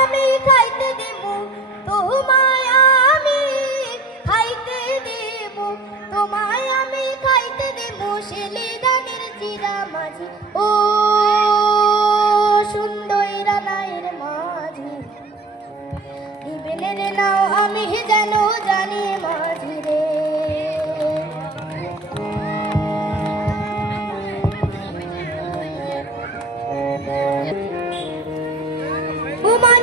আমি খাইতে দেব, তোমায় আমি খাইতে দেব, তোমায় আমি খাইতে দেব, শিলি দানের চিরা মাঝি ও সুন্দর রানাইর মাঝি। দিবেনের নাও আমি যেন জানি